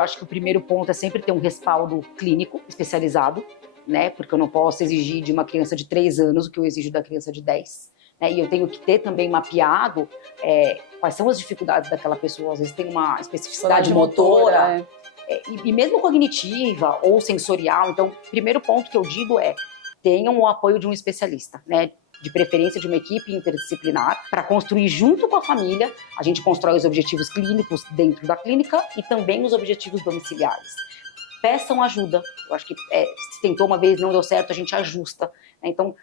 acho que o primeiro ponto é sempre ter um respaldo clínico especializado, né? Porque eu não posso exigir de uma criança de 3 anos o que eu exijo da criança de 10. Né? E eu tenho que ter também mapeado quais são as dificuldades daquela pessoa. Às vezes tem uma especificidade motora, e mesmo cognitiva ou sensorial. Então, o primeiro ponto que eu digo é: tenham o apoio de um especialista, né? De preferência de uma equipe interdisciplinar, para construir junto com a família. A gente constrói os objetivos clínicos dentro da clínica e também os objetivos domiciliares. Peçam ajuda. Eu acho que se tentou uma vez, não deu certo, a gente ajusta. Então,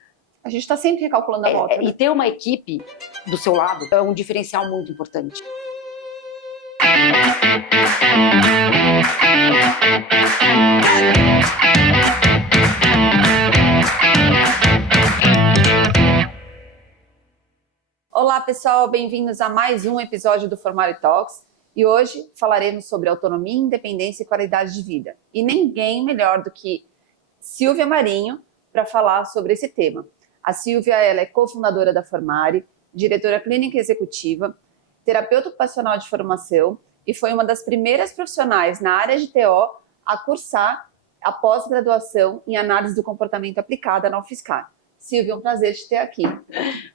a gente está sempre recalculando a rota. Né? E ter uma equipe do seu lado é um diferencial muito importante. Olá pessoal, bem-vindos a mais um episódio do Formare Talks e hoje falaremos sobre autonomia, independência e qualidade de vida. E ninguém melhor do que Silvia Marinho para falar sobre esse tema. A Silvia ela é cofundadora da Formare, diretora clínica executiva, terapeuta ocupacional de formação e foi uma das primeiras profissionais na área de TO a cursar a pós-graduação em análise do comportamento aplicada na UFSCar. Silvia, é um prazer te ter aqui.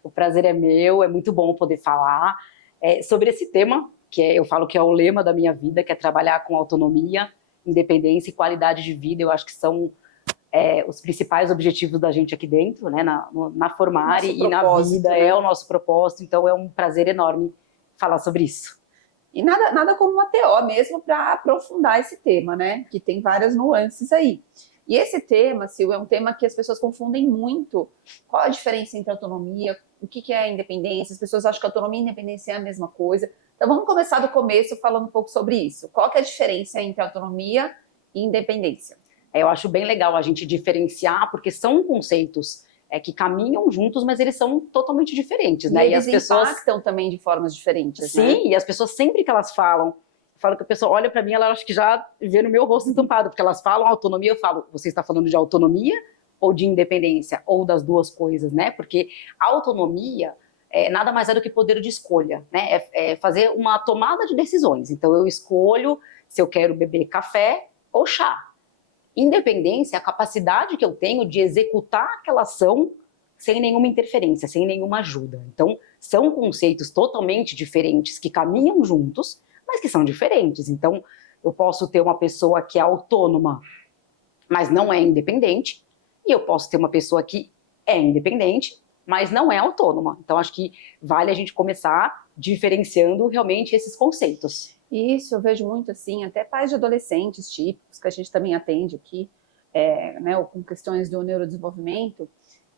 O prazer é meu, é muito bom poder falar sobre esse tema, eu falo que é o lema da minha vida, que é trabalhar com autonomia, independência e qualidade de vida. Eu acho que são os principais objetivos da gente aqui dentro, né, na Formare e na vida, né? É o nosso propósito, então é um prazer enorme falar sobre isso. E nada como uma TO mesmo para aprofundar esse tema, né, que tem várias nuances aí. E esse tema, Silvia, é um tema que as pessoas confundem muito. Qual a diferença entre autonomia, o que é independência? As pessoas acham que autonomia e independência é a mesma coisa. Então vamos começar do começo falando um pouco sobre isso. Qual que é a diferença entre autonomia e independência? Eu acho bem legal a gente diferenciar, porque são conceitos que caminham juntos, mas eles são totalmente diferentes, né? E eles impactam também de formas diferentes, sim, né? E as pessoas sempre que elas falam que a pessoa olha para mim, ela acha que já vê no meu rosto estampado, porque elas falam autonomia, eu falo, você está falando de autonomia ou de independência? Ou das duas coisas, né? Porque a autonomia nada mais é do que poder de escolha, né? É fazer uma tomada de decisões. Então eu escolho se eu quero beber café ou chá. Independência é a capacidade que eu tenho de executar aquela ação sem nenhuma interferência, sem nenhuma ajuda. Então são conceitos totalmente diferentes que caminham juntos, mas que são diferentes. Então, eu posso ter uma pessoa que é autônoma, mas não é independente, e eu posso ter uma pessoa que é independente, mas não é autônoma. Então, acho que vale a gente começar diferenciando realmente esses conceitos. Isso, eu vejo muito assim, até pais de adolescentes típicos, que a gente também atende aqui, né, com questões do neurodesenvolvimento,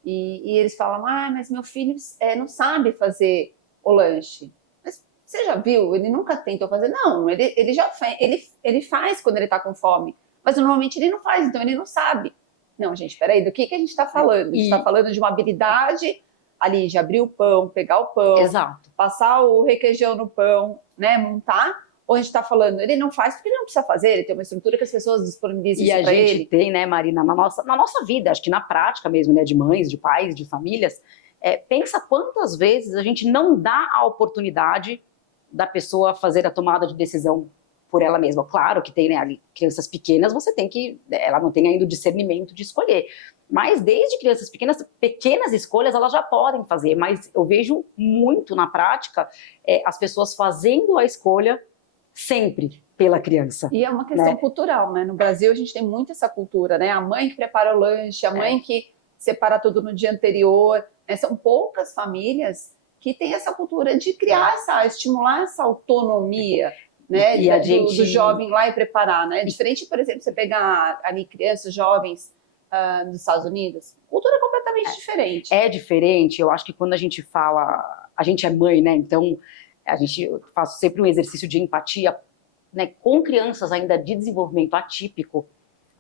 e eles falam, mas meu filho não sabe fazer o lanche. Você já viu? Ele nunca tentou fazer? Não, ele já ele faz quando ele está com fome. Mas normalmente ele não faz, então ele não sabe. Não, gente, peraí, do que a gente está falando? A gente está falando de uma habilidade ali, de abrir o pão, pegar o pão, exato, passar o requeijão no pão, né, montar. Ou a gente está falando, ele não faz porque ele não precisa fazer, ele tem uma estrutura que as pessoas disponibilizam para ele. E a gente tem, né, Marina, na nossa vida, acho que na prática mesmo, né, de mães, de pais, de famílias, pensa quantas vezes a gente não dá a oportunidade da pessoa fazer a tomada de decisão por ela mesma. Claro que tem, né, ali, crianças pequenas, ela não tem ainda o discernimento de escolher. Mas desde crianças pequenas escolhas elas já podem fazer. Mas eu vejo muito na prática as pessoas fazendo a escolha sempre pela criança. E é uma questão, né, cultural, né? No Brasil a gente tem muito essa cultura, né? A mãe que prepara o lanche, a mãe que separa tudo no dia anterior. Né? São poucas famílias que tem essa cultura de criar estimular essa autonomia, né, do jovem lá e preparar, né? Diferente, por exemplo, você pegar ali crianças, jovens dos Estados Unidos, cultura completamente diferente. É diferente, eu acho que quando a gente fala, a gente é mãe, né, então eu faço sempre um exercício de empatia, né, com crianças ainda de desenvolvimento atípico.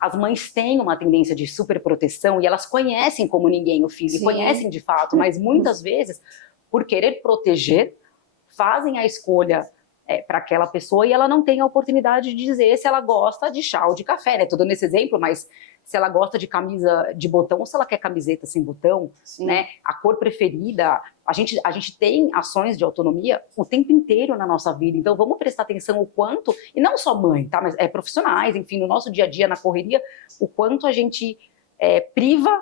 As mães têm uma tendência de superproteção e elas conhecem como ninguém o filho, e conhecem de fato, mas muitas vezes, por querer proteger, fazem a escolha para aquela pessoa, e ela não tem a oportunidade de dizer se ela gosta de chá ou de café, né? Tô dando esse exemplo, mas se ela gosta de camisa de botão ou se ela quer camiseta sem botão, né? A cor preferida, a gente tem ações de autonomia o tempo inteiro na nossa vida, então vamos prestar atenção o quanto, e não só mãe, tá? Mas profissionais, enfim, no nosso dia a dia, na correria, o quanto a gente priva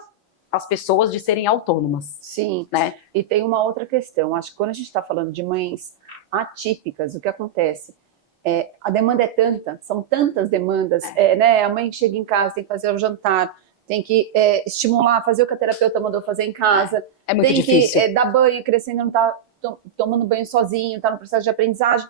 as pessoas de serem autônomas. Sim, né? E tem uma outra questão, acho que quando a gente está falando de mães atípicas, o que acontece? A demanda é tanta, são tantas demandas, né? A mãe chega em casa, tem que fazer o jantar, tem que estimular, fazer o que a terapeuta mandou fazer em casa, É muito tem difícil. que dar banho, crescendo, não está tomando banho sozinho, está no processo de aprendizagem,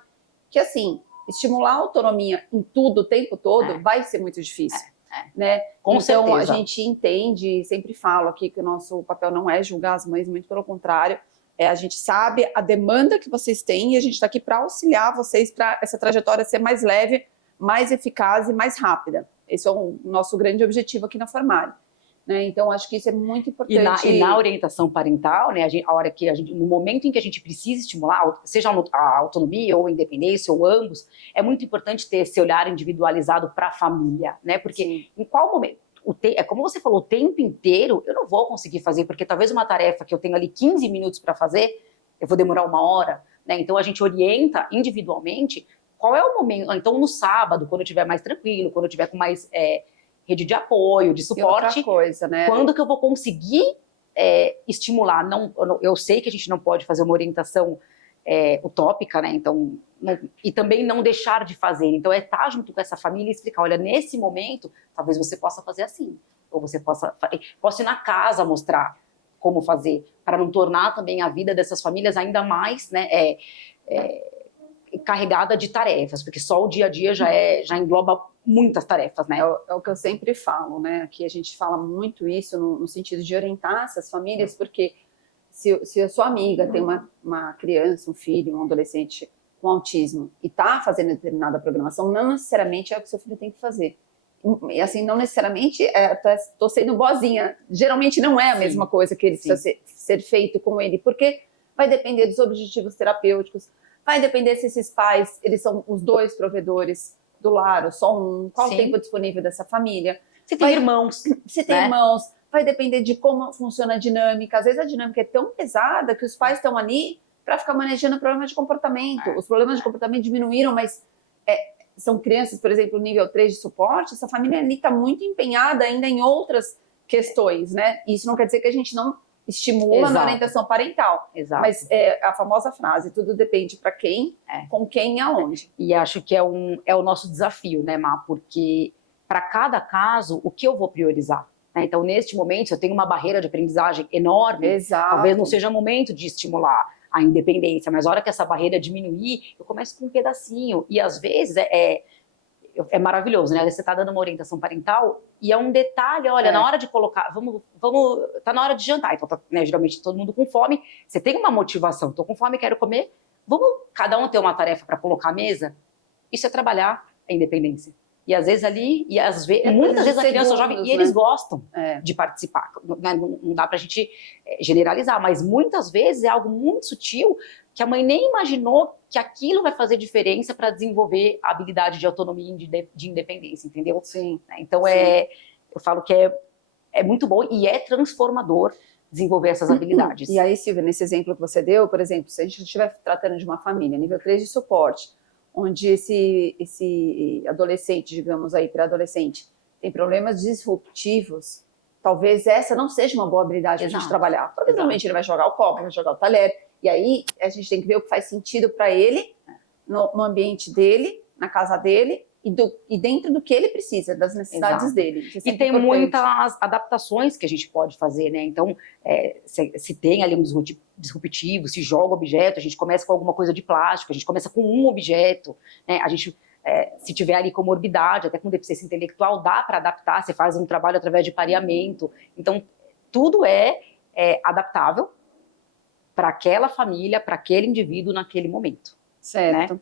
que assim, estimular a autonomia em tudo, o tempo todo, vai ser muito difícil. Né? Com então certeza. A gente entende, sempre falo aqui que o nosso papel não é julgar as mães, muito pelo contrário, a gente sabe a demanda que vocês têm e a gente está aqui para auxiliar vocês para essa trajetória ser mais leve, mais eficaz e mais rápida. Esse é o nosso grande objetivo aqui na Formário. Né? Então, acho que isso é muito importante. E na orientação parental, né, a hora que no momento em que a gente precisa estimular, seja a autonomia ou a independência ou ambos, é muito importante ter esse olhar individualizado para a família, né? Porque Sim. Em qual momento? Como você falou, o tempo inteiro eu não vou conseguir fazer, porque talvez uma tarefa que eu tenho ali 15 minutos para fazer, eu vou demorar 1 hora, né? Então a gente orienta individualmente qual é o momento. Então no sábado, quando eu estiver mais tranquilo, quando eu estiver com mais rede de apoio, de suporte, e outra coisa, né? Quando que eu vou conseguir estimular? Eu sei que a gente não pode fazer uma orientação utópica, né? Então, e também não deixar de fazer. Então, estar junto com essa família e explicar, olha, nesse momento, talvez você possa fazer assim. Ou você possa ir na casa mostrar como fazer, para não tornar também a vida dessas famílias ainda mais, né, carregada de tarefas, porque só o dia a dia já engloba muitas tarefas, né? É o que eu sempre falo, né? Aqui a gente fala muito isso no sentido de orientar essas famílias, porque se a sua amiga tem uma criança, um filho, um adolescente com autismo e está fazendo determinada programação, não necessariamente é o que seu filho tem que fazer. E assim, não necessariamente estou sendo boazinha. Geralmente não é a mesma coisa que ele precisa ser feito com ele, porque vai depender dos objetivos terapêuticos, vai depender se esses pais, eles são os dois provedores do lar, ou só um, qual o tempo disponível dessa família. Se tem irmãos. Se tem irmãos, vai depender de como funciona a dinâmica. Às vezes a dinâmica é tão pesada que os pais estão ali para ficar manejando problemas de comportamento. Os problemas de comportamento diminuíram, mas são crianças, por exemplo, nível 3 de suporte, essa família ali está muito empenhada ainda em outras questões, né? Isso não quer dizer que a gente não estimula na orientação parental. Exato. Mas a famosa frase, tudo depende para quem, com quem e aonde. E acho que é o nosso desafio, né, Má? Porque para cada caso, o que eu vou priorizar? Né? Então, neste momento, se eu tenho uma barreira de aprendizagem enorme, talvez não seja momento de estimular a independência, mas a hora que essa barreira diminuir, eu começo com um pedacinho. E às vezes é maravilhoso, né? Você está dando uma orientação parental e é um detalhe, olha, na hora de colocar, tá na hora de jantar, então né, geralmente todo mundo com fome, você tem uma motivação, tô com fome, quero comer, vamos cada um ter uma tarefa para colocar à mesa? Isso é trabalhar a independência. E às vezes ali, muitas vezes a criança jovem, e eles gostam de participar. Não dá pra gente generalizar, mas muitas vezes é algo muito sutil que a mãe nem imaginou que aquilo vai fazer diferença para desenvolver a habilidade de autonomia e de independência, entendeu? Sim. Então, eu falo que é muito bom e é transformador desenvolver essas habilidades. E aí, Silvia, nesse exemplo que você deu, por exemplo, se a gente estiver tratando de uma família nível 3 de suporte, onde esse adolescente, digamos aí, pré-adolescente, tem problemas disruptivos, talvez essa não seja uma boa habilidade para a gente trabalhar. Provavelmente ele vai jogar o copo, vai jogar o talher, e aí a gente tem que ver o que faz sentido para ele, no ambiente dele, na casa dele, e dentro do que ele precisa, das necessidades dele. E tem muitas adaptações que a gente pode fazer, né? Então, se tem ali um disruptivo, se joga objeto, a gente começa com alguma coisa de plástico, a gente começa com um objeto, né? A gente, se tiver ali comorbidade, até com deficiência intelectual, dá para adaptar, você faz um trabalho através de pareamento. Então, tudo é adaptável para aquela família, para aquele indivíduo naquele momento. Certo. Né?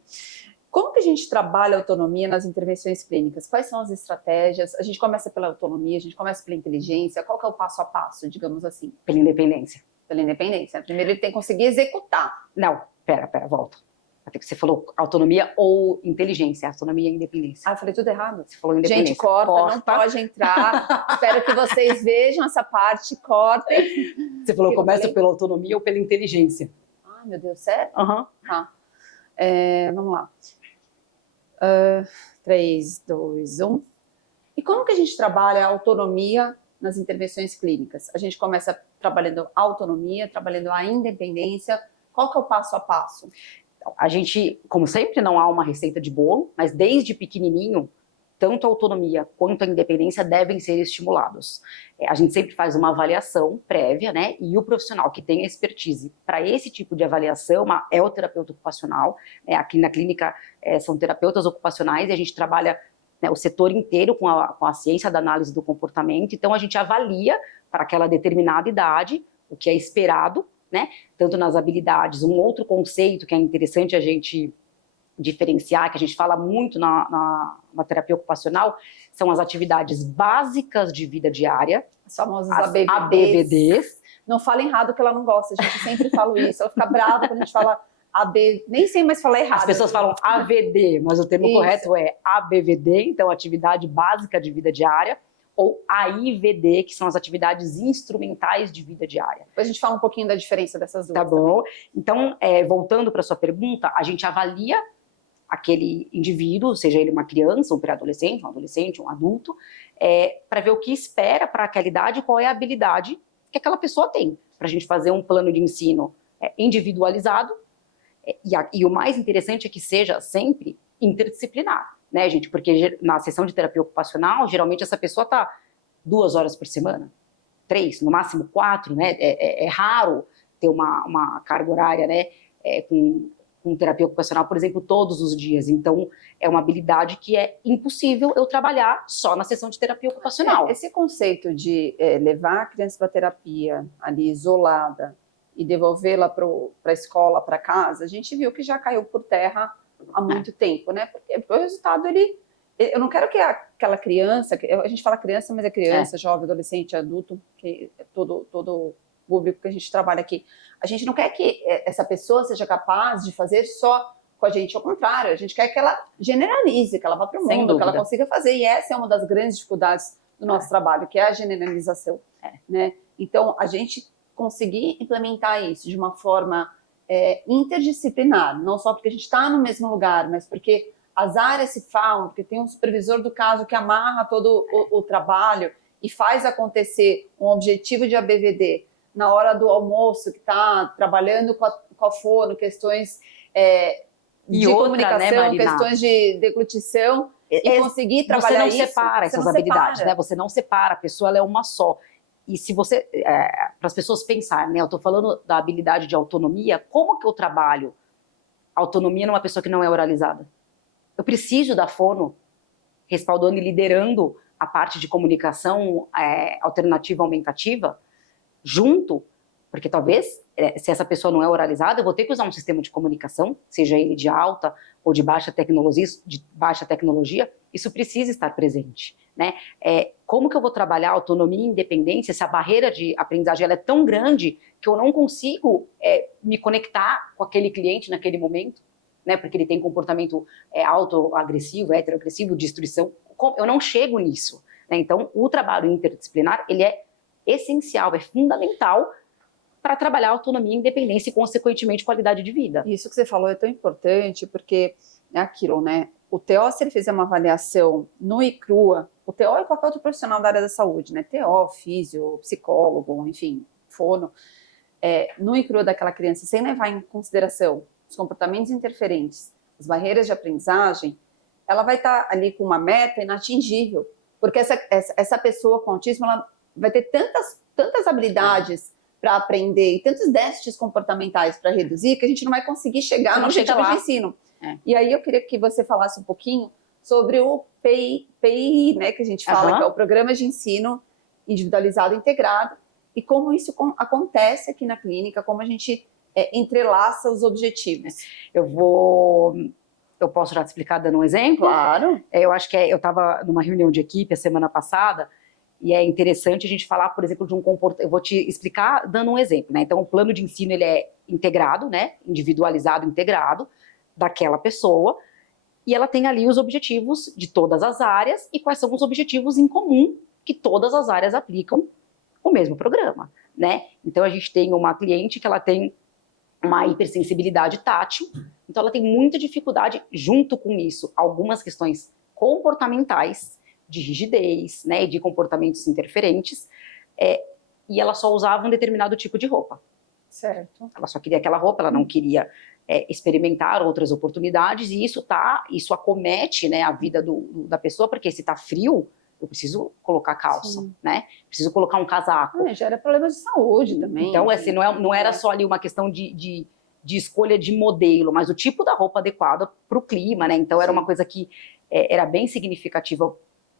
Como que a gente trabalha a autonomia nas intervenções clínicas? Quais são as estratégias? A gente começa pela autonomia, a gente começa pela inteligência. Qual que é o passo a passo, digamos assim? Pela independência. Pela independência. Primeiro ele tem que conseguir executar. Não, pera, volta. Até que você falou autonomia ou inteligência, autonomia e independência. Ah, eu falei tudo errado. Você falou independência. Gente, corta, não pode entrar. Espero que vocês vejam essa parte, cortem. Você falou começa pela autonomia ou pela inteligência. Ai, meu Deus, sério? Aham. Tá. Vamos lá. 3, 2, 1. E como que a gente trabalha a autonomia nas intervenções clínicas? A gente começa trabalhando a autonomia, trabalhando a independência. Qual que é o passo a passo? Então, a gente, como sempre, não há uma receita de bolo, mas desde pequenininho, tanto a autonomia quanto a independência devem ser estimulados. A gente sempre faz uma avaliação prévia, né? E o profissional que tem expertise para esse tipo de avaliação é o terapeuta ocupacional. Aqui na clínica são terapeutas ocupacionais e a gente trabalha, né, o setor inteiro com a ciência da análise do comportamento. Então, a gente avalia para aquela determinada idade o que é esperado, né? Tanto nas habilidades. Um outro conceito que é interessante a gente diferenciar, que a gente fala muito na terapia ocupacional, são as atividades básicas de vida diária, as famosas ABVDs. Não fala errado que ela não gosta, a gente sempre fala isso. Ela fica brava quando a gente fala AB, nem sei mais falar errado. As pessoas falam AVD, mas o termo correto é ABVD, então atividade básica de vida diária, ou AIVD, que são as atividades instrumentais de vida diária. Depois a gente fala um pouquinho da diferença dessas duas. Tá bom. Também. Então, voltando para a sua pergunta, a gente avalia aquele indivíduo, seja ele uma criança, um pré-adolescente, um adolescente, um adulto, para ver o que espera para aquela idade, qual é a habilidade que aquela pessoa tem, para a gente fazer um plano de ensino individualizado, e o mais interessante é que seja sempre interdisciplinar, né, gente? Porque na sessão de terapia ocupacional, geralmente essa pessoa está 2 horas por semana, 3, no máximo 4, né? É raro ter uma carga horária, né, com terapia ocupacional, por exemplo, todos os dias. Então, é uma habilidade que é impossível eu trabalhar só na sessão de terapia ocupacional. Esse conceito de levar a criança para terapia ali isolada e devolvê-la para a escola, para casa, a gente viu que já caiu por terra há muito tempo, né? Porque o resultado, eu não quero que aquela criança, a gente fala criança, mas é criança, jovem, adolescente, adulto, que é todo público que a gente trabalha aqui. A gente não quer que essa pessoa seja capaz de fazer só com a gente, ao contrário, a gente quer que ela generalize, que ela vá para o mundo, que ela consiga fazer, e essa é uma das grandes dificuldades do nosso trabalho, que é a generalização, né? Então, a gente conseguir implementar isso de uma forma interdisciplinar, não só porque a gente está no mesmo lugar, mas porque as áreas se falam, porque tem um supervisor do caso que amarra todo o trabalho e faz acontecer um objetivo de ABVD na hora do almoço, que está trabalhando com a fono, questões de comunicação, né, questões de deglutição, e conseguir trabalhar isso. Você não separa essas habilidades, né? Você não separa, a pessoa ela é uma só. E se você, para as pessoas pensarem, né? Eu estou falando da habilidade de autonomia, como que eu trabalho autonomia numa pessoa que não é oralizada? Eu preciso da fono respaldando e liderando a parte de comunicação alternativa aumentativa junto, porque talvez, se essa pessoa não é oralizada, eu vou ter que usar um sistema de comunicação, seja ele de alta ou de baixa tecnologia, isso precisa estar presente, né? Como que eu vou trabalhar autonomia e independência se a barreira de aprendizagem ela é tão grande que eu não consigo me conectar com aquele cliente naquele momento, né? Porque ele tem comportamento autoagressivo, heteroagressivo, destruição. Eu não chego nisso, né? Então, o trabalho interdisciplinar, ele é essencial, é fundamental para trabalhar autonomia, independência e, consequentemente, qualidade de vida. Isso que você falou é tão importante, porque é aquilo, né? O TO, se ele fizer uma avaliação nua e crua, o TO é qualquer outro profissional da área da saúde, né? TO, físio, psicólogo, enfim, fono, nua e crua daquela criança, sem levar em consideração os comportamentos interferentes, as barreiras de aprendizagem, ela vai estar ali com uma meta inatingível, porque essa pessoa com autismo, ela vai ter tantas habilidades para aprender e tantos déficits comportamentais para reduzir que a gente não vai conseguir chegar no objetivo de ensino. E aí eu queria que você falasse um pouquinho sobre o PI, né, que a gente fala, que é o Programa de Ensino Individualizado Integrado, e como isso acontece aqui na clínica, como a gente entrelaça os objetivos. Eu posso já te explicar dando um exemplo? Claro. Eu acho que eu estava numa reunião de equipe a semana passada, e é interessante a gente falar, por exemplo, de um comportamento. Eu vou te explicar dando um exemplo, né? Então, o plano de ensino ele é integrado, né? Individualizado, integrado. daquela pessoa, e ela tem ali os objetivos de todas as áreas e quais são os objetivos em comum que todas as áreas aplicam o mesmo programa, né? Então a gente tem uma cliente que ela tem uma hipersensibilidade tátil, então ela tem muita dificuldade junto com isso, algumas questões comportamentais, de rigidez, né, de comportamentos interferentes, e ela só usava um determinado tipo de roupa. Certo. Ela só queria aquela roupa, ela não queria experimentar outras oportunidades, e isso acomete, né, a vida da pessoa, porque se tá frio, eu preciso colocar calça, né? Preciso colocar um casaco. Gera problemas de saúde também. Então, assim, não era só ali uma questão de escolha de modelo, mas o tipo da roupa adequada para o clima, né? Então, era uma coisa que era bem significativa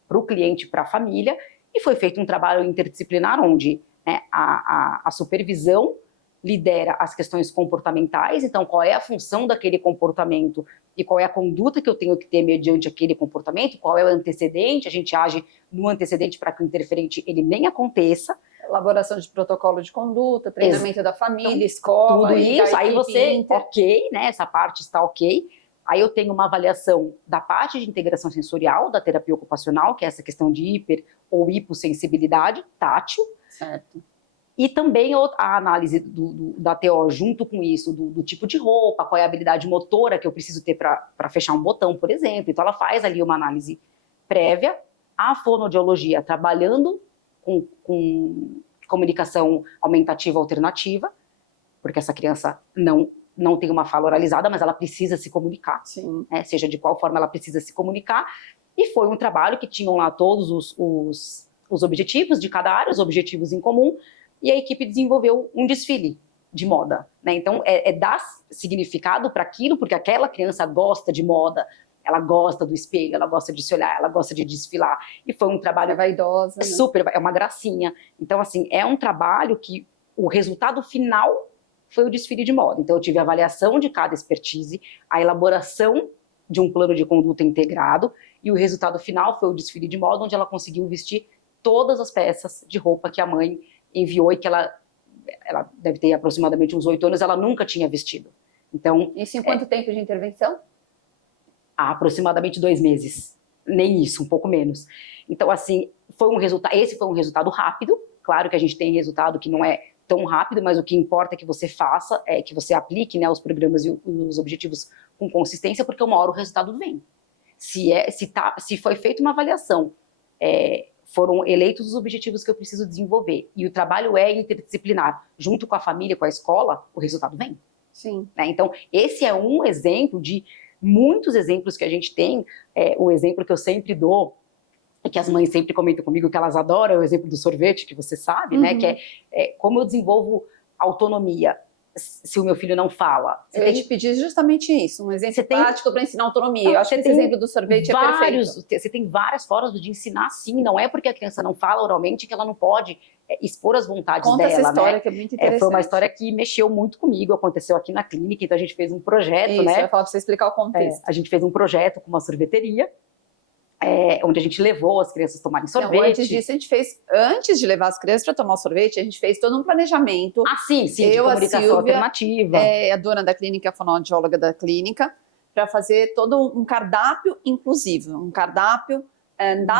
para o cliente, para a família, e foi feito um trabalho interdisciplinar onde, né, a supervisão lidera as questões comportamentais, então qual é a função daquele comportamento e qual é a conduta que eu tenho que ter mediante aquele comportamento, qual é o antecedente, a gente age no antecedente para que o interferente ele nem aconteça. Elaboração de protocolo de conduta, treinamento da família, então, escola, tudo isso, aí você, inter... ok, né, essa parte está ok, aí eu tenho uma avaliação da parte de integração sensorial da terapia ocupacional, que é essa questão de hiper ou hipossensibilidade tátil. Certo. E também a análise da TO junto com isso, do tipo de roupa, qual é a habilidade motora que eu preciso ter para fechar um botão, por exemplo. Então, ela faz ali uma análise prévia. A fonoaudiologia trabalhando com comunicação aumentativa alternativa, porque essa criança não tem uma fala oralizada, mas ela precisa se comunicar, né? Seja de qual forma ela precisa se comunicar. E foi um trabalho que tinham lá todos os objetivos de cada área, os objetivos em comum, e a equipe desenvolveu um desfile de moda, né? Então, dar significado para aquilo, porque aquela criança gosta de moda, ela gosta do espelho, ela gosta de se olhar, ela gosta de desfilar. E foi um trabalho vaidosa, né? Super, é uma gracinha. Então, assim, é um trabalho que o resultado final foi o desfile de moda. Então, eu tive a avaliação de cada expertise, a elaboração de um plano de conduta integrado, e o resultado final foi o desfile de moda, onde ela conseguiu vestir todas as peças de roupa que a mãe enviou e que ela deve ter aproximadamente uns 8 anos, ela nunca tinha vestido. Então, isso em quanto tempo de intervenção? Há aproximadamente 2 meses. Nem isso, um pouco menos. Então, assim, esse foi um resultado rápido. Claro que a gente tem resultado que não é tão rápido, mas o que importa é que você faça, que você aplique, né, os programas e os objetivos com consistência, porque uma hora o resultado vem. Se foi feita uma avaliação, foram eleitos os objetivos que eu preciso desenvolver, e o trabalho é interdisciplinar, junto com a família, com a escola, o resultado vem. Sim. Né? Então, esse é um exemplo de muitos exemplos que a gente tem. O exemplo que eu sempre dou, e que as mães sempre comentam comigo, que elas adoram, é o exemplo do sorvete, que você sabe, né? Que como eu desenvolvo autonomia se o meu filho não fala. Eu ia te pedir justamente isso, um exemplo prático para ensinar autonomia. Eu acho que esse exemplo do sorvete é perfeito. Você tem várias formas de ensinar, sim. Não é porque a criança não fala oralmente que ela não pode expor as vontades dela. Conta essa história, né? Que é muito interessante. Foi uma história que mexeu muito comigo, aconteceu aqui na clínica, então a gente fez um projeto, isso, né? Eu ia falar para você explicar o contexto. A gente fez um projeto com uma sorveteria, onde a gente levou as crianças a tomarem sorvete. Não, antes disso, antes de levar as crianças para tomar o sorvete, a gente fez todo um planejamento. Sim, de comunicação alternativa. A dona da clínica, a fonoaudióloga da clínica, para fazer todo um cardápio inclusivo, um cardápio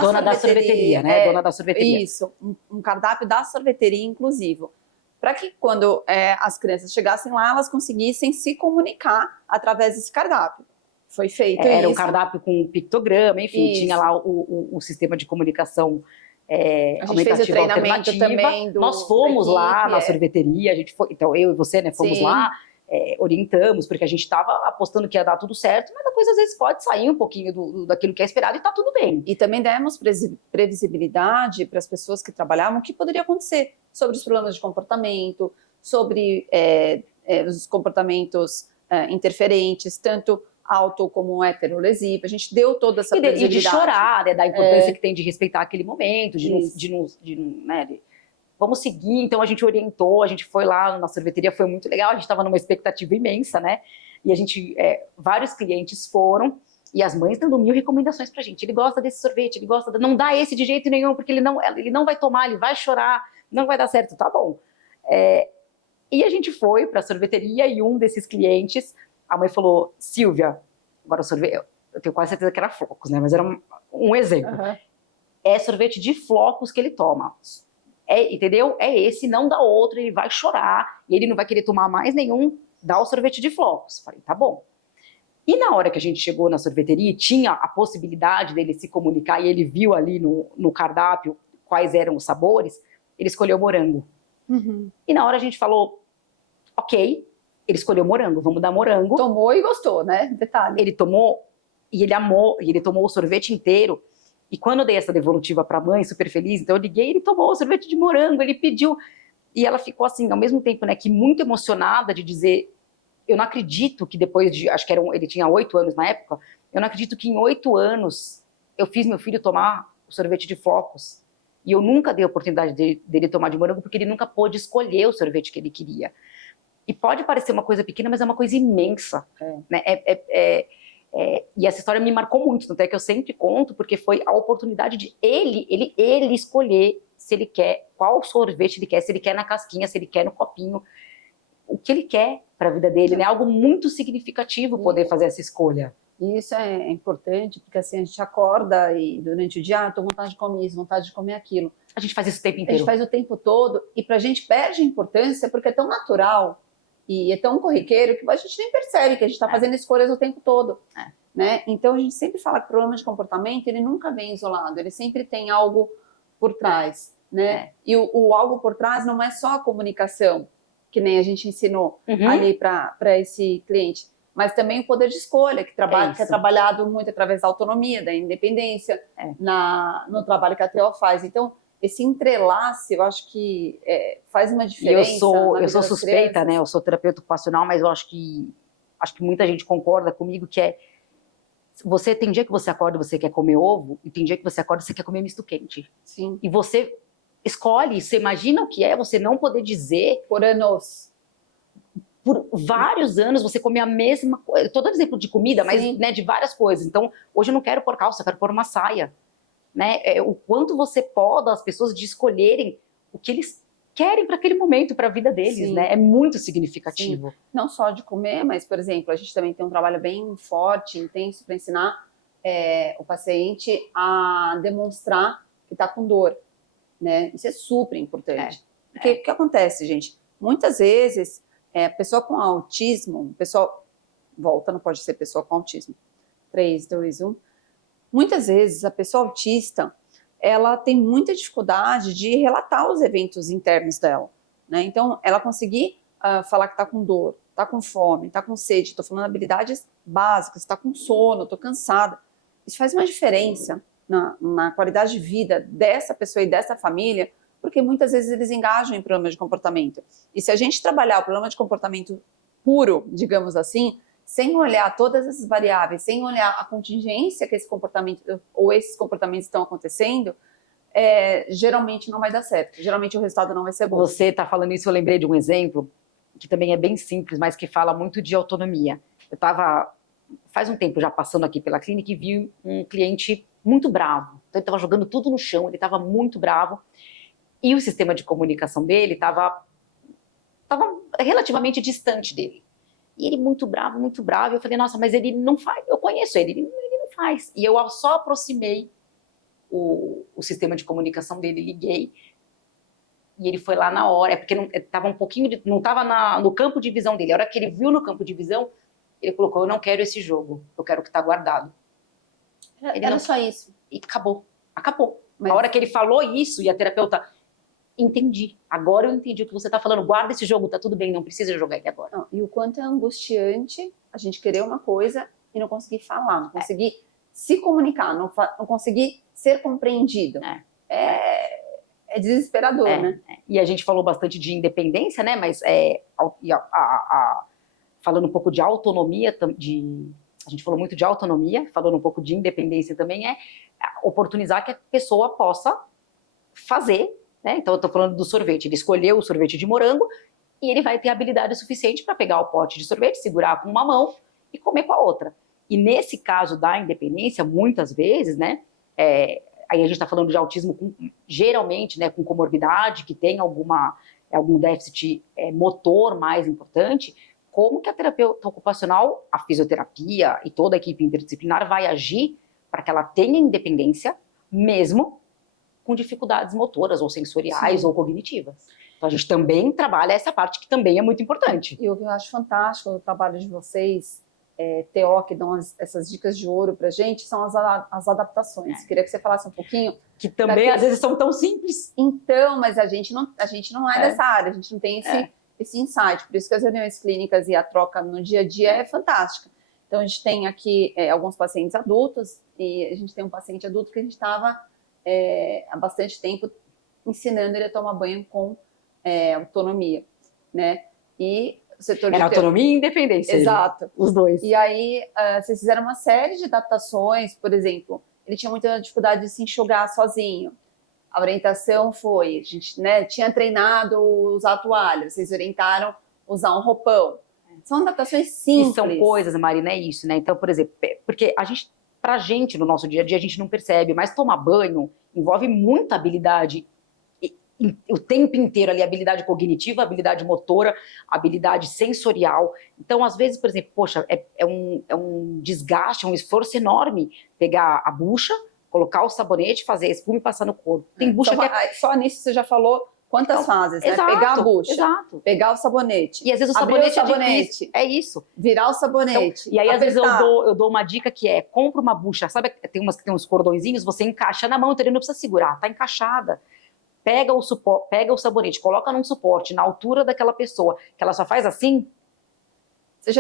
dona da sorveteria, né? Dona da sorveteria. Isso, um cardápio da sorveteria inclusivo. Para que quando as crianças chegassem lá, elas conseguissem se comunicar através desse cardápio. Foi feito Era um cardápio com pictograma, enfim, tinha lá o sistema de comunicação a gente fez o treinamento também Nós fomos lá na sorveteria, a gente foi, então eu e você, né, fomos lá, orientamos, porque a gente estava apostando que ia dar tudo certo, mas a coisa às vezes pode sair um pouquinho daquilo que é esperado e tá tudo bem. E também demos previsibilidade para as pessoas que trabalhavam o que poderia acontecer sobre os problemas de comportamento, sobre os comportamentos interferentes, tanto auto como heterolesivo. A gente deu toda essa previsibilidade. E de chorar, né, da importância que tem de respeitar aquele momento, vamos seguir. Então a gente orientou, a gente foi lá na sorveteria, foi muito legal, a gente estava numa expectativa imensa, né? E a gente, vários clientes foram, e as mães dando 1000 recomendações pra gente. Ele gosta desse sorvete, ele gosta, não dá esse de jeito nenhum, porque ele não vai tomar, ele vai chorar, não vai dar certo, tá bom. E a gente foi pra sorveteria e um desses clientes A mãe falou, Silvia, agora o sorvete, eu tenho quase certeza que era flocos, né? Mas era um exemplo. Uhum. É sorvete de flocos que ele toma. Entendeu? É esse, não dá outro, ele vai chorar, e ele não vai querer tomar mais nenhum, dá o sorvete de flocos. Falei, tá bom. E na hora que a gente chegou na sorveteria, tinha a possibilidade dele se comunicar, e ele viu ali no cardápio quais eram os sabores, ele escolheu morango. Uhum. E na hora a gente falou, ok, ele escolheu morango, vamos dar morango. Tomou e gostou, né? Detalhe. Ele tomou, e ele amou, e ele tomou o sorvete inteiro. E quando eu dei essa devolutiva para a mãe, super feliz, então eu liguei, ele tomou o sorvete de morango, ele pediu. E ela ficou assim, ao mesmo tempo, né, que muito emocionada de dizer, eu não acredito que depois de, acho que ele tinha 8 anos na época, eu não acredito que em 8 anos eu fiz meu filho tomar o sorvete de flocos. E eu nunca dei a oportunidade dele tomar de morango, porque ele nunca pôde escolher o sorvete que ele queria. E pode parecer uma coisa pequena, mas é uma coisa imensa. Né? E essa história me marcou muito, tanto é que eu sempre conto, porque foi a oportunidade de ele escolher se ele quer, qual sorvete ele quer, se ele quer na casquinha, se ele quer no copinho, o que ele quer para a vida dele, né? Algo muito significativo poder fazer essa escolha. E isso é importante, porque assim, a gente acorda e durante o dia, tô com vontade de comer isso, vontade de comer aquilo. A gente faz isso o tempo inteiro. A gente faz o tempo todo, e pra gente perde importância, porque é tão natural e é tão corriqueiro que a gente nem percebe que a gente está fazendo escolhas o tempo todo. Né? Então a gente sempre fala que o problema de comportamento ele nunca vem isolado, ele sempre tem algo por trás, né? E o algo por trás não é só a comunicação, que nem a gente ensinou ali para esse cliente, mas também o poder de escolha, que é trabalhado muito através da autonomia, da independência, no trabalho que a TO faz. Então, esse entrelace, eu acho que faz uma diferença. Eu sou suspeita, né? Eu sou terapeuta ocupacional, mas eu acho que muita gente concorda comigo que você tem dia que você acorda e você quer comer ovo, e tem dia que você acorda e você quer comer misto quente. Sim. E você escolhe, você imagina o que é você não poder dizer. Por anos. Por vários anos você comer a mesma coisa. Estou dando exemplo de comida, mas né, de várias coisas. Então, hoje eu não quero pôr calça, eu quero pôr uma saia. Né? O quanto você poda as pessoas de escolherem o que eles querem para aquele momento, para a vida deles, né? É muito significativo. Sim. Não só de comer, mas, por exemplo, a gente também tem um trabalho bem forte, intenso, para ensinar o paciente a demonstrar que está com dor, né? Isso é super importante. Porque o que acontece, gente? Muitas vezes, a pessoa com autismo, não pode ser pessoa com autismo. 3, 2, 1. Muitas vezes, a pessoa autista, ela tem muita dificuldade de relatar os eventos internos dela, né? Então, ela conseguir falar que está com dor, está com fome, está com sede, estou falando habilidades básicas, está com sono, estou cansada. Isso faz uma diferença na qualidade de vida dessa pessoa e dessa família, porque muitas vezes eles engajam em problemas de comportamento. E se a gente trabalhar o problema de comportamento puro, digamos assim, sem olhar todas essas variáveis, sem olhar a contingência que esse comportamento ou esses comportamentos estão acontecendo, geralmente não vai dar certo. Geralmente o resultado não vai ser bom. Você está falando isso, eu lembrei de um exemplo que também é bem simples, mas que fala muito de autonomia. Eu estava, faz um tempo já passando aqui pela clínica e vi um cliente muito bravo. Então ele estava jogando tudo no chão, ele estava muito bravo. E o sistema de comunicação dele estava relativamente distante dele. E ele muito bravo, e eu falei, nossa, mas ele não faz, eu conheço ele não faz. E eu só aproximei o sistema de comunicação dele, liguei, e ele foi lá na hora, porque estava um pouquinho, não estava no campo de visão dele. A hora que ele viu no campo de visão, ele colocou, eu não quero esse jogo, eu quero o que está guardado. Era só isso. E acabou. Mas a hora que ele falou isso, e a terapeuta, entendi. Agora eu entendi o que você está falando. Guarda esse jogo, tá tudo bem, não precisa jogar ele agora. Não, e o quanto é angustiante a gente querer uma coisa e não conseguir falar, não conseguir se comunicar, não conseguir ser compreendido. É desesperador, né? E a gente falou bastante de independência, né? Mas falando um pouco de autonomia, a gente falou muito de autonomia, falando um pouco de independência também, oportunizar que a pessoa possa fazer. Né? Então, eu estou falando do sorvete. Ele escolheu o sorvete de morango e ele vai ter habilidade suficiente para pegar o pote de sorvete, segurar com uma mão e comer com a outra. E nesse caso da independência, muitas vezes, né? Aí a gente está falando de autismo geralmente, né, com comorbidade, que tem algum déficit motor mais importante. como que a terapeuta ocupacional, a fisioterapia e toda a equipe interdisciplinar vai agir para que ela tenha independência, mesmo com dificuldades motoras ou sensoriais ou cognitivas. Então, a gente também trabalha essa parte que também é muito importante. E o que eu acho fantástico no trabalho de vocês, TO, que dão essas dicas de ouro pra gente, são as adaptações. Queria que você falasse um pouquinho. Que também, às vezes, são tão simples. Então, mas a gente não é dessa área, a gente não tem esse insight. Por isso que as reuniões clínicas e a troca no dia a dia é fantástica. Então, a gente tem aqui alguns pacientes adultos, e a gente tem um paciente adulto que a gente estava há bastante tempo ensinando ele a tomar banho com autonomia, né? E o setor Era autonomia e independência. Exato. Os dois. E aí, vocês fizeram uma série de adaptações, por exemplo, ele tinha muita dificuldade de se enxugar sozinho. A orientação foi, a gente, né, tinha treinado usar a toalha, vocês orientaram usar um roupão. São adaptações simples. E são coisas, Marina, é isso, né? Então, por exemplo, porque pra gente, no nosso dia a dia, a gente não percebe, mas tomar banho envolve muita habilidade, o tempo inteiro ali, habilidade cognitiva, habilidade motora, habilidade sensorial. Então, às vezes, por exemplo, poxa, é um desgaste, um esforço enorme pegar a bucha, colocar o sabonete, fazer a espuma e passar no corpo. Tem bucha só nisso você já falou quantas fases, né? Exato, pegar a bucha, exato. pegar o sabonete. E às vezes o sabonete é difícil. É isso. Virar o sabonete. Então, e aí, às vezes, eu dou uma dica que compra uma bucha, sabe? Tem umas que tem uns cordõezinhos, você encaixa na mão, então ele não precisa segurar, tá encaixada. Pega o sabonete, coloca num suporte, na altura daquela pessoa, que ela só faz assim, você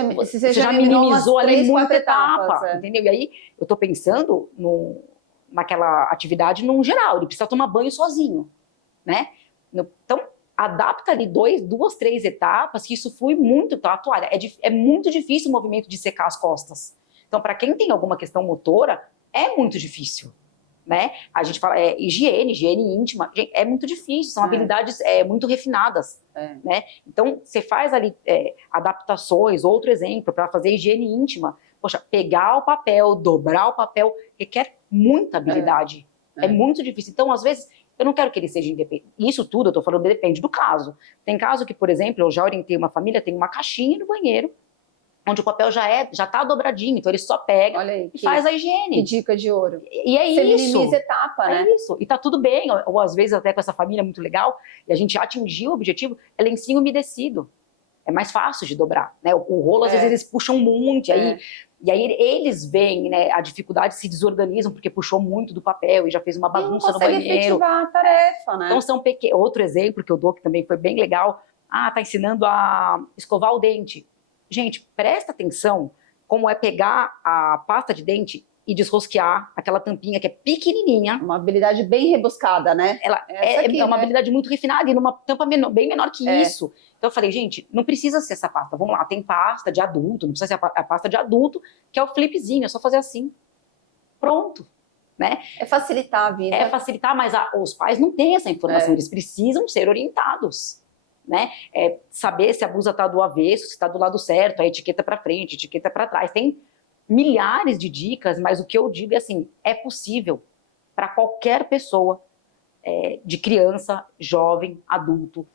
já minimizou ali 3, muita 4 etapa, entendeu? E aí, eu tô pensando naquela atividade num geral, ele precisa tomar banho sozinho, né? Então, adapta ali 2, 3 etapas, que isso flui muito, tá? A toalha. É muito difícil o movimento de secar as costas. Então, para quem tem alguma questão motora, é muito difícil, né? A gente fala higiene íntima, é muito difícil, são habilidades muito refinadas, né? Então, você faz ali adaptações, outro exemplo, para fazer higiene íntima. Poxa, pegar o papel, dobrar o papel, requer muita habilidade. É muito difícil. Então, às vezes, eu não quero que ele seja independente. Isso tudo, eu tô falando, depende do caso. Tem caso que, por exemplo, eu já orientei uma família, tem uma caixinha no banheiro, onde o papel já tá dobradinho, então ele só pega e faz a higiene. Que dica de ouro. E é você isso. Você minimiza etapa, né? É isso. E tá tudo bem. Ou às vezes até com essa família muito legal, e a gente atingiu o objetivo, é lencinho umedecido. É mais fácil de dobrar, né? O rolo, às vezes, eles puxam muito, e aí eles veem, né, a dificuldade, se desorganizam, porque puxou muito do papel e já fez uma bagunça no banheiro. Não consegue efetivar a tarefa, né? Então, são outro exemplo que eu dou, que também foi bem legal, tá ensinando a escovar o dente. Gente, presta atenção como é pegar a pasta de dente e desrosquear aquela tampinha que é pequenininha. Uma habilidade bem rebuscada, né? Ela é uma habilidade muito refinada e numa tampa bem menor que isso. Então eu falei, gente, não precisa ser essa pasta. Vamos lá, tem pasta de adulto, não precisa ser a pasta de adulto, que é o flipzinho, é só fazer assim. Pronto. Né? É facilitar a vida. É facilitar, mas os pais não têm essa informação, eles precisam ser orientados. Né? Saber se a blusa está do avesso, se está do lado certo, a etiqueta para frente, a etiqueta para trás. Tem milhares de dicas, mas o que eu digo é assim, é possível para qualquer pessoa, de criança, jovem, adulto,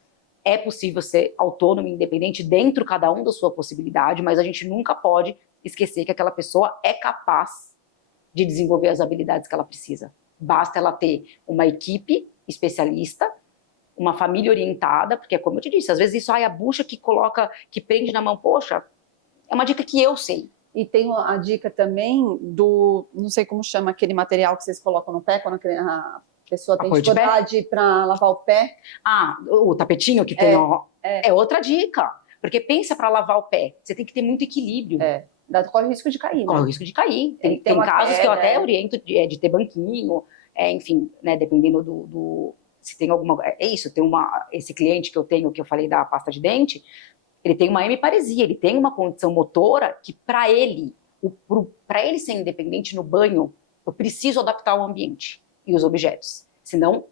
é possível ser autônomo e independente dentro cada um da sua possibilidade, mas a gente nunca pode esquecer que aquela pessoa é capaz de desenvolver as habilidades que ela precisa. Basta ela ter uma equipe especialista, uma família orientada, porque como eu te disse, às vezes isso a bucha que prende na mão, poxa, é uma dica que eu sei. E tem a dica também não sei como chama aquele material que vocês colocam no pé, quando a pessoa tem dificuldade para lavar o pé. O tapetinho que tem, é outra dica. Porque pensa para lavar o pé, você tem que ter muito equilíbrio. Corre o risco de cair, né? Corre o risco de cair. Tem casos que eu até oriento de ter banquinho, enfim, né, dependendo do se tem alguma... esse cliente que eu tenho, que eu falei da pasta de dente, ele tem uma hemiparesia, ele tem uma condição motora que para ele ser independente no banho, eu preciso adaptar o ambiente e os objetos. Senão,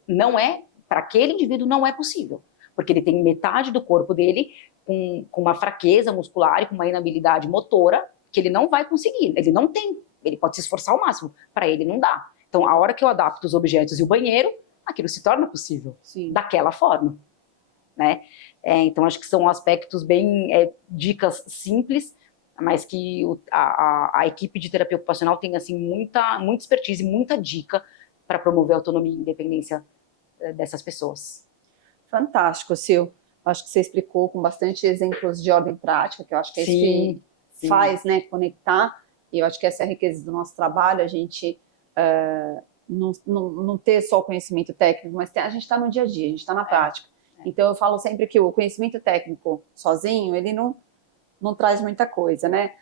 para aquele indivíduo não é possível. Porque ele tem metade do corpo dele com uma fraqueza muscular e com uma inabilidade motora que ele não vai conseguir. Ele não tem. Ele pode se esforçar ao máximo. Para ele não dá. Então, a hora que eu adapto os objetos e o banheiro, aquilo se torna possível. Sim. Daquela forma. né? Então, acho que são aspectos bem, dicas simples, mas que a equipe de terapia ocupacional tem, assim, muita expertise, muita dica para promover a autonomia e independência dessas pessoas. Fantástico, Sil. Acho que você explicou com bastante exemplos de ordem prática, que eu acho que é isso que faz, né, conectar. E eu acho que essa é a riqueza do nosso trabalho, a gente não ter só o conhecimento técnico, mas a gente está no dia a dia, a gente está na prática. Então, eu falo sempre que o conhecimento técnico sozinho, ele não traz muita coisa, né?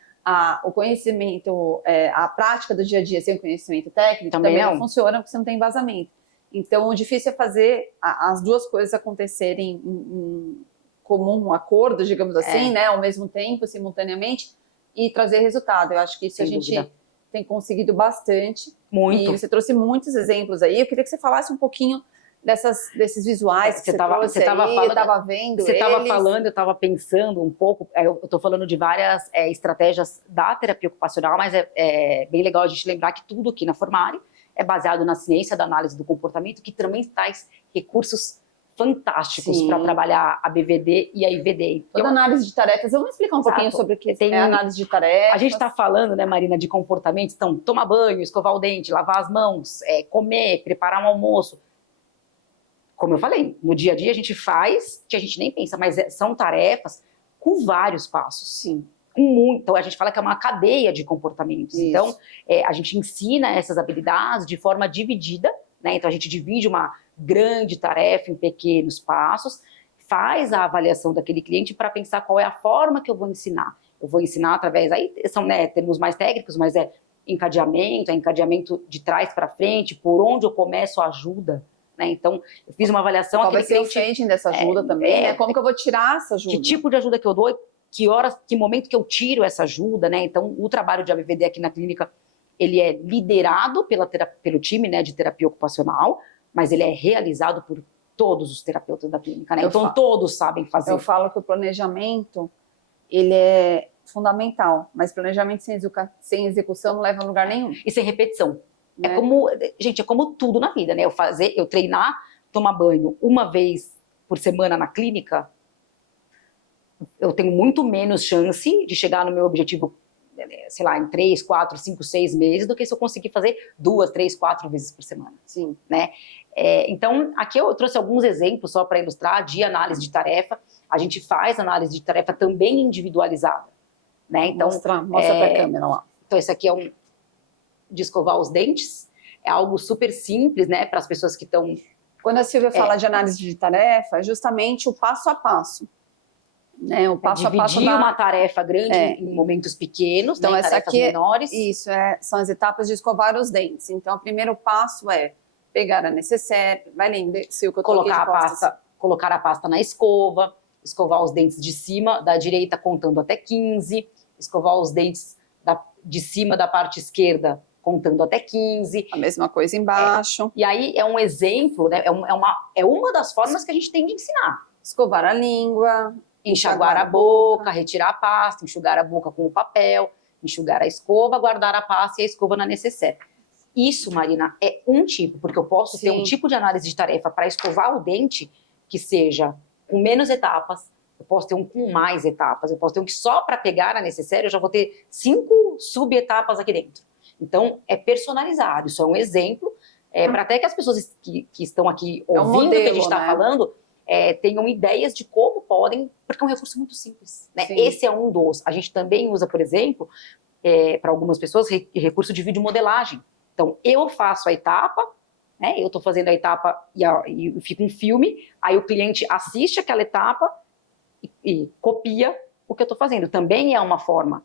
O conhecimento, a prática do dia a dia sem o conhecimento técnico também não funciona, porque você não tem embasamento. Então, o difícil é fazer as duas coisas acontecerem em comum acordo, digamos assim, né? Ao mesmo tempo, simultaneamente, e trazer resultado. Eu acho que isso Sem a gente dúvida. tem conseguido bastante. Muito. E você trouxe muitos exemplos aí. Eu queria que você falasse um pouquinho desses visuais que você trouxe aí. Eu estava vendo Você estava falando, eu estava pensando um pouco, eu estou falando de várias estratégias da terapia ocupacional, mas é bem legal a gente lembrar que tudo aqui na Formare é baseado na ciência da análise do comportamento, que também traz recursos fantásticos para trabalhar a BVD e a IVD. Toda análise de tarefas, vamos explicar um pouquinho sobre o que é análise de tarefas. A gente está falando, né, Marina, de comportamentos, então, tomar banho, escovar o dente, lavar as mãos, comer, preparar um almoço. Como eu falei, no dia a dia a gente faz, que a gente nem pensa, mas são tarefas com vários passos. Sim. Então, a gente fala que é uma cadeia de comportamentos. Isso. Então, a gente ensina essas habilidades de forma dividida, né? Então, a gente divide uma grande tarefa em pequenos passos, faz a avaliação daquele cliente para pensar qual é a forma que eu vou ensinar. Eu vou ensinar através, aí são termos mais técnicos, mas encadeamento de trás para frente, por onde eu começo a ajuda. Né? Então, eu fiz uma avaliação... Qual vai ser o fading dessa ajuda também, né? Como que eu vou tirar essa ajuda? Que tipo de ajuda que eu dou, que momento que eu tiro essa ajuda, né? Então, o trabalho de ABVD aqui na clínica, ele é liderado pelo time, né, de terapia ocupacional, mas ele é realizado por todos os terapeutas da clínica, né? Então, todos sabem fazer. Eu falo que o planejamento, ele é fundamental, mas planejamento sem execução não leva a lugar nenhum. E sem repetição. Né? Gente, é como tudo na vida, né? Eu treinar, tomar banho uma vez por semana na clínica, eu tenho muito menos chance de chegar no meu objetivo, sei lá, em 3, 4, 5, 6 meses, do que se eu conseguir fazer 2, 3, 4 vezes por semana. Sim. Né? Então, aqui eu trouxe alguns exemplos só para ilustrar de análise de tarefa. A gente faz análise de tarefa também individualizada. Né? Então, mostra para a câmera lá. Então, esse aqui é de escovar os dentes. É algo super simples, né, para as pessoas que estão... Quando a Silvia fala de análise de tarefa, é justamente o passo a passo. Né? O passo a passo dividir uma tarefa grande em momentos pequenos, então, né, essa tarefas aqui menores. Isso, são as etapas de escovar os dentes. Então, o primeiro passo é pegar a necessaire, vai lendo, Sil, que eu tô colocar a pasta na escova, escovar os dentes de cima, da direita contando até 15, escovar os dentes de cima da parte esquerda contando até 15. A mesma coisa embaixo. E aí é um exemplo, né, é uma das formas que a gente tem de ensinar. Escovar a língua, enxaguar a boca, retirar a pasta, enxugar a boca com o papel, enxugar a escova, guardar a pasta e a escova na necessaire. Isso, Marina, é um tipo, porque eu posso ter um tipo de análise de tarefa para escovar o dente que seja com menos etapas, eu posso ter um com mais etapas, eu posso ter um que só para pegar a necessaire eu já vou ter 5 subetapas aqui dentro. Então, é personalizado, isso é um exemplo, para até que as pessoas que estão aqui ouvindo o que a gente está falando, tenham ideias de como podem, porque é um recurso muito simples. Né? Esse é um dos. A gente também usa, por exemplo, para algumas pessoas, recurso de videomodelagem. Então, eu faço a etapa, né? Eu estou fazendo a etapa e fica um filme, aí o cliente assiste aquela etapa e copia o que eu estou fazendo. Também é uma forma